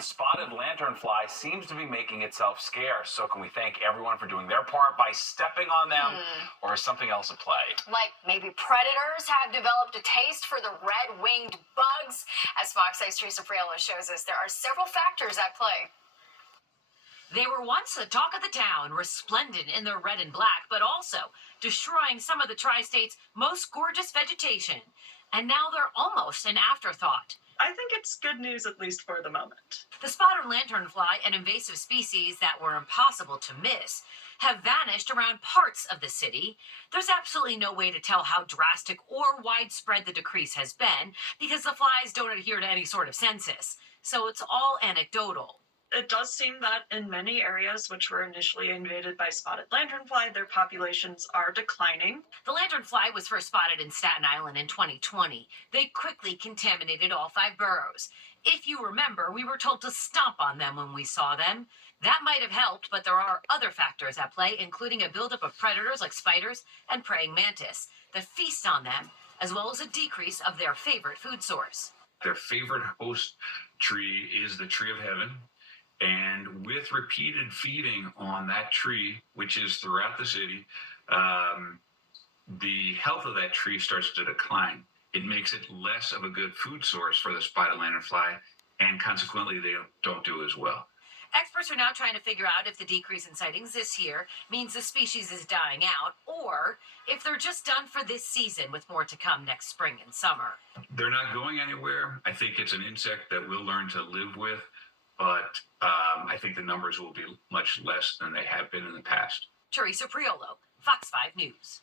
the spotted lanternfly seems to be making itself scarce. So can we thank everyone for doing their part by stepping on them, or is something else at play? Like maybe predators have developed a taste for the red-winged bugs? As Fox 8's Teresa Priolo shows us, there are several factors at play. They were once the talk of the town, resplendent in their red and black, but also destroying some of the tri-state's most gorgeous vegetation. And now they're almost an afterthought. I think it's good news, at least for the moment. The spotted lanternfly, an invasive species that were impossible to miss, have vanished around parts of the city. There's absolutely no way to tell how drastic or widespread the decrease has been because the flies don't adhere to any sort of census. So it's all anecdotal. It does seem that in many areas which were initially invaded by spotted lanternfly, their populations are declining. The lanternfly was first spotted in Staten Island in 2020. They quickly contaminated all 5 boroughs. If you remember, we were told to stomp on them when we saw them. That might have helped, but there are other factors at play, including a buildup of predators like spiders and praying mantis that feast on them, as well as a decrease of their favorite food source. Their favorite host tree is the tree of heaven. And with repeated feeding on that tree, which is throughout the city, the health of that tree starts to decline. It makes it less of a good food source for the spotted lanternfly, and consequently, they don't do as well. Experts are now trying to figure out if the decrease in sightings this year means the species is dying out, or if they're just done for this season with more to come next spring and summer. They're not going anywhere. I think it's an insect that we'll learn to live with, but I think the numbers will be much less than they have been in the past. Teresa Priolo, Fox 5 News.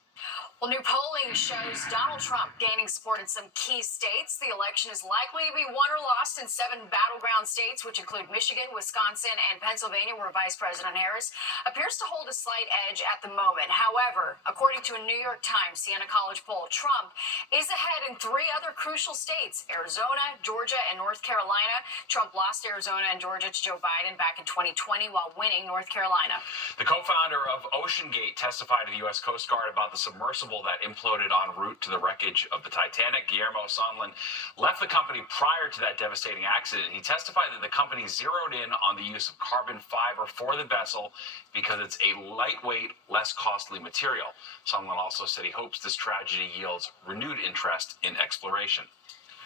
Well, new polling shows Donald Trump gaining support in some key states. The election is likely to be won or lost in 7 battleground states, which include Michigan, Wisconsin, and Pennsylvania, where Vice President Harris appears to hold a slight edge at the moment. However, according to a New York Times Siena College poll, Trump is ahead in 3 other crucial states: Arizona, Georgia, and North Carolina. Trump lost Arizona and Georgia to Joe Biden back in 2020 while winning North Carolina. The co-founder of OceanGate testified to the U.S. Coast Guard about the submersible that imploded en route to the wreckage of the Titanic. Guillermo Sondland left the company prior to that devastating accident. He testified that the company zeroed in on the use of carbon fiber for the vessel because it's a lightweight, less costly material. Sondland also said he hopes this tragedy yields renewed interest in exploration.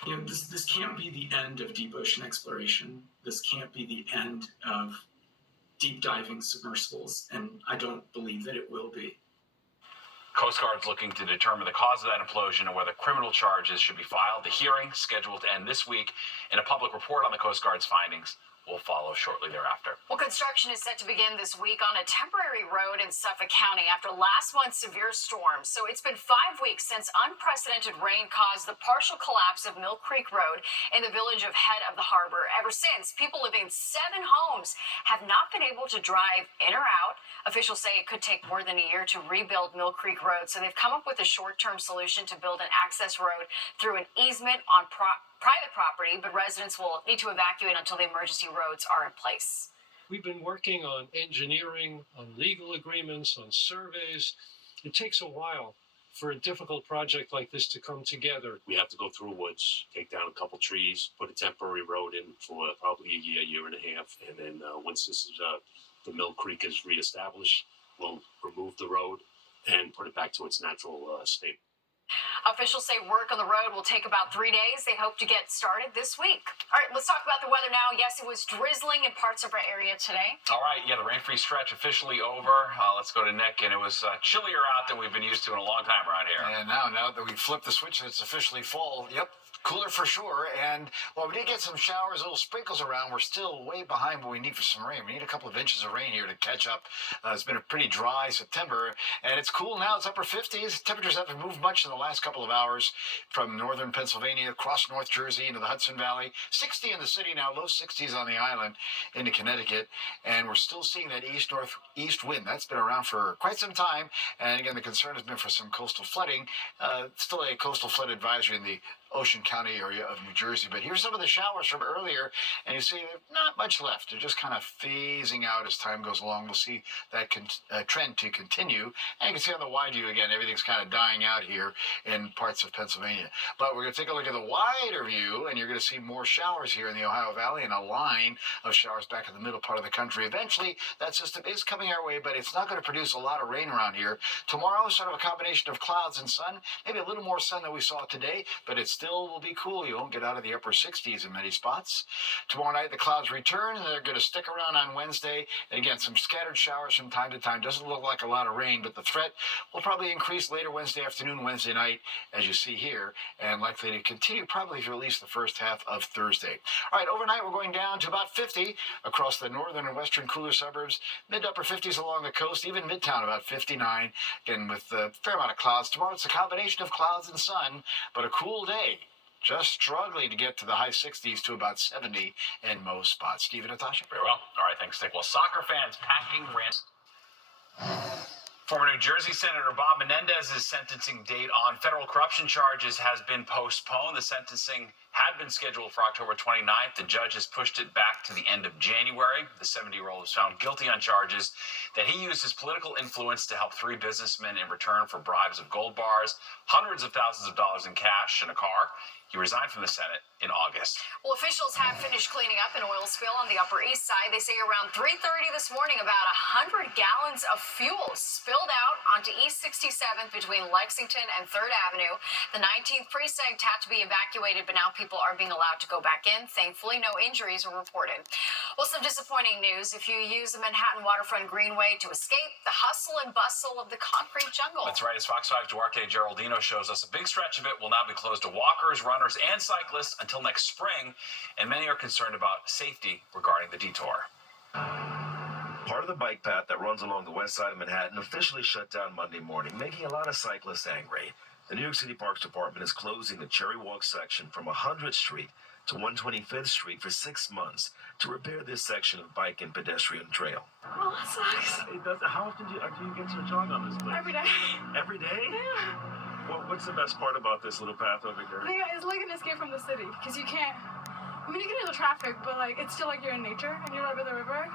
You know, this can't be the end of deep ocean exploration. This can't be the end of deep diving submersibles, and I don't believe that it will be. Coast Guard's looking to determine the cause of that implosion and whether criminal charges should be filed. The hearing, scheduled to end this week, and a public report on the Coast Guard's findings will follow shortly thereafter. Well, construction is set to begin this week on a temporary road in Suffolk County after last month's severe storm. So it's been 5 weeks since unprecedented rain caused the partial collapse of Mill Creek Road in the village of Head of the Harbor. Ever since, people living in 7 homes have not been able to drive in or out. Officials say it could take more than a year to rebuild Mill Creek Road, so they've come up with a short-term solution to build an access road through an easement on private property, but residents will need to evacuate until the emergency roads are in place. We've been working on engineering, on legal agreements, on surveys. It takes a while for a difficult project like this to come together. We have to go through woods, take down a couple trees, put a temporary road in for probably a year and a half, and then once this is the Mill Creek is reestablished, we'll remove the road and put it back to its natural state. Officials say work on the road will take about 3 days. They hope to get started this week. All right, let's talk about the weather now. Yes, it was drizzling in parts of our area today. All right, the rain-free stretch officially over. Let's go to Nick, and it was chillier out than we've been used to in a long time around here. And now that we flipped the switch and it's officially fall, yep, cooler for sure. And while we did get some showers, little sprinkles around, we're still way behind what we need for some rain. We need a couple of inches of rain here to catch up. It's been a pretty dry September, and it's cool now. It's upper 50s. Temperatures haven't moved much in the last couple of hours from northern Pennsylvania across North Jersey into the Hudson Valley. 60 in the city now, low 60s on the island into Connecticut. And we're still seeing that east-northeast wind. That's been around for quite some time. And again, the concern has been for some coastal flooding. Still a coastal flood advisory in the Ocean County area of New Jersey. But here's some of the showers from earlier, and you see there's not much left. They're just kind of phasing out as time goes along. We'll see that trend to continue. And you can see on the wide view again, everything's kind of dying out here in parts of Pennsylvania. But we're going to take a look at the wider view, and you're going to see more showers here in the Ohio Valley and a line of showers back in the middle part of the country. Eventually, that system is coming our way, but it's not going to produce a lot of rain around here. Tomorrow is sort of a combination of clouds and sun, maybe a little more sun than we saw today, but it still will be cool. You won't get out of the upper 60s in many spots. Tomorrow night, the clouds return, and they're going to stick around on Wednesday. And again, some scattered showers from time to time. Doesn't look like a lot of rain, but the threat will probably increase later Wednesday afternoon, Wednesday night, as you see here, and likely to continue probably for at least the first half of Thursday. All right, overnight, we're going down to about 50 across the northern and western cooler suburbs, mid to upper 50s along the coast, even Midtown about 59, again with a fair amount of clouds. Tomorrow, it's a combination of clouds and sun, but a cool day. Just struggling to get to the high 60s to about 70 in most spots. Steve and Natasha. Very well. All right, thanks, Nick. Well, soccer fans packing rants. Former New Jersey Senator Bob Menendez's sentencing date on federal corruption charges has been postponed. The sentencing had been scheduled for October 29th. The judge has pushed it back to the end of January. The 70-year-old was found guilty on charges that he used his political influence to help 3 businessmen in return for bribes of gold bars, hundreds of thousands of dollars in cash, and a car. He resigned from the Senate in August. Well, officials have finished cleaning up an oil spill on the Upper East Side. They say around 3:30 this morning, about 100 gallons of fuel spilled out onto East 67th between Lexington and 3rd Avenue. The 19th precinct had to be evacuated, but now people are being allowed to go back in. Thankfully, no injuries were reported. Well, some disappointing news. If you use the Manhattan Waterfront Greenway to escape the hustle and bustle of the concrete jungle. That's right. As Fox 5 Duarte Geraldino shows us, a big stretch of it will now be closed to walkers, runners, and cyclists until next spring, and many are concerned about safety regarding the detour. Part of the bike path that runs along the west side of Manhattan officially shut down Monday morning, making a lot of cyclists angry. The New York City Parks Department is closing the Cherry Walk section from 100th Street to 125th Street for 6 months to repair this section of bike and pedestrian trail. Well, that sucks. How often do you get to jog on this place? Every day. Every day? Yeah. What's the best part about this little path over here? Yeah, it's like an escape from the city, because you can't, you get into the traffic, but it's still like you're in nature, and you're right by the river,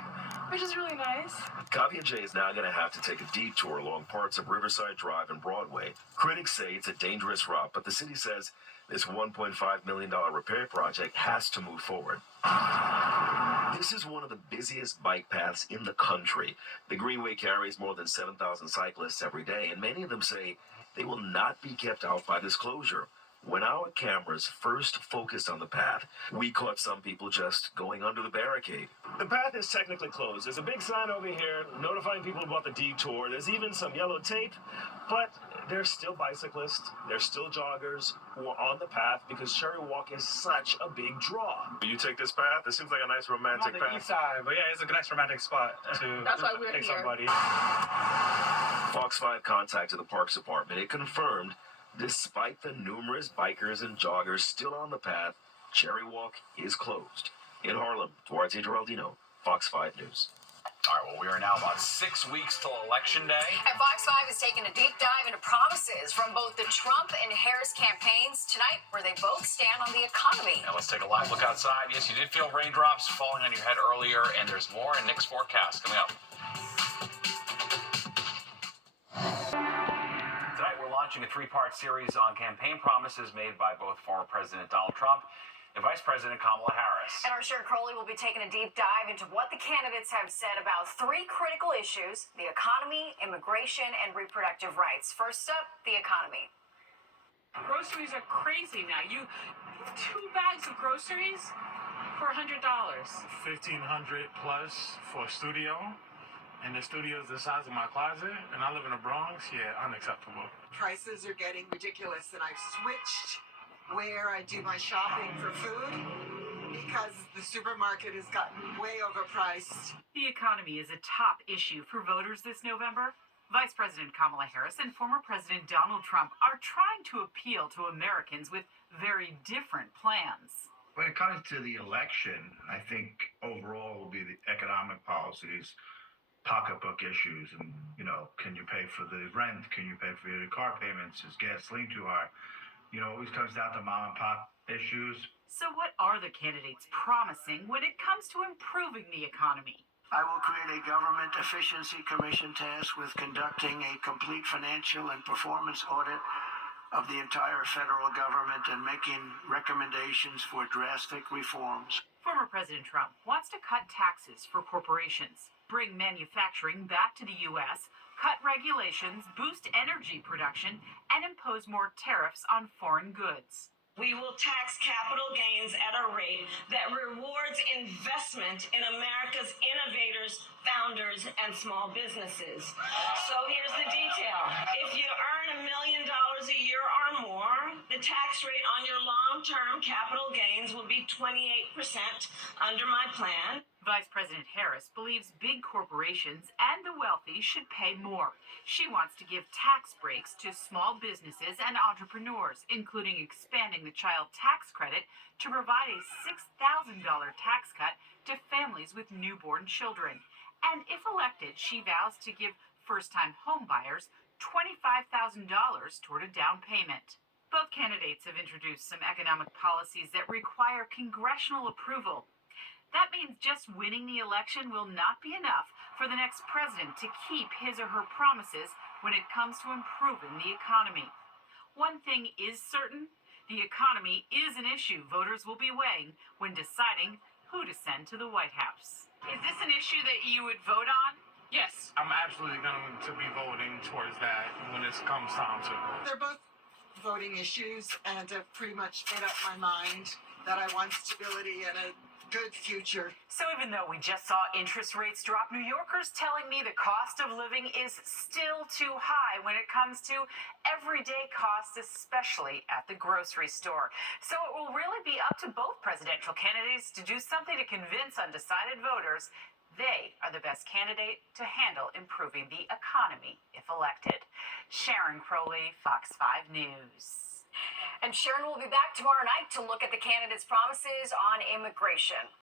which is really nice. Kavya J is now going to have to take a detour along parts of Riverside Drive and Broadway. Critics say it's a dangerous route, but the city says this $1.5 million repair project has to move forward. This is one of the busiest bike paths in the country. The Greenway carries more than 7,000 cyclists every day, and many of them say they will not be kept out by this closure. When our cameras first focused on the path, we caught some people just going under the barricade. The path is technically closed. There's a big sign over here notifying people about the detour. There's even some yellow tape, but there's still bicyclists, there's still joggers who are on the path because Cherry Walk is such a big draw. You take this path? It seems like a nice romantic path. On the east side, but yeah, it's a nice romantic spot to That's why we're take here. somebody. Fox 5 contacted the Parks Department. It confirmed, despite the numerous bikers and joggers still on the path, Cherry Walk is closed. In Harlem, Duarte Geraldino, Fox 5 News. All right, well, we are now about 6 weeks till Election Day. And Fox 5 is taking a deep dive into promises from both the Trump and Harris campaigns tonight, where they both stand on the economy. Now let's take a live look outside. Yes, you did feel raindrops falling on your head earlier, and there's more in Nick's forecast coming up. Tonight, we're launching a 3-part series on campaign promises made by both former President Donald Trump and Vice President Kamala Harris. And our Sharon Crowley will be taking a deep dive into what the candidates have said about 3 critical issues: the economy, immigration, and reproductive rights. First up, the economy. Groceries are crazy now. 2 bags of groceries for $100. $1,500 plus for a studio, and the studio is the size of my closet, and I live in the Bronx. Yeah, unacceptable. Prices are getting ridiculous, and I've switched where I do my shopping for food because the supermarket has gotten way overpriced. The economy is a top issue for voters this November. Vice President Kamala Harris and former President Donald Trump are trying to appeal to Americans with very different plans. When it comes to the election, I think overall will be the economic policies, pocketbook issues, and, can you pay for the rent? Can you pay for your car payments? Is gasoline too high? Always comes down to mom and pop issues. So, what are the candidates promising when it comes to improving the economy? I will create a government efficiency commission tasked with conducting a complete financial and performance audit of the entire federal government and making recommendations for drastic reforms. Former President Trump wants to cut taxes for corporations, bring manufacturing back to the U.S., cut regulations, boost energy production, and impose more tariffs on foreign goods. We will tax capital gains at a rate that rewards investment in America's innovators, founders, and small businesses. So here's the detail. If you earn $1 million a year or more, the tax rate on your long-term capital gains will be 28% under my plan. Vice President Harris believes big corporations and the wealthy should pay more. She wants to give tax breaks to small businesses and entrepreneurs, including expanding the child tax credit to provide a $6,000 tax cut to families with newborn children. And if elected, she vows to give first-time homebuyers $25,000 toward a down payment. Both candidates have introduced some economic policies that require congressional approval. That means just winning the election will not be enough for the next president to keep his or her promises when it comes to improving the economy. One thing is certain, the economy is an issue voters will be weighing when deciding who to send to the White House. Is this an issue that you would vote on? Yes, I'm absolutely going to be voting towards that when it comes time to. They're both voting issues, and I've pretty much made up my mind that I want stability and a good future. So even though we just saw interest rates drop, New Yorkers telling me the cost of living is still too high when it comes to everyday costs, especially at the grocery store. So it will really be up to both presidential candidates to do something to convince undecided voters they are the best candidate to handle improving the economy if elected. Sharon Crowley, Fox 5 News. And Sharon will be back tomorrow night to look at the candidates' promises on immigration.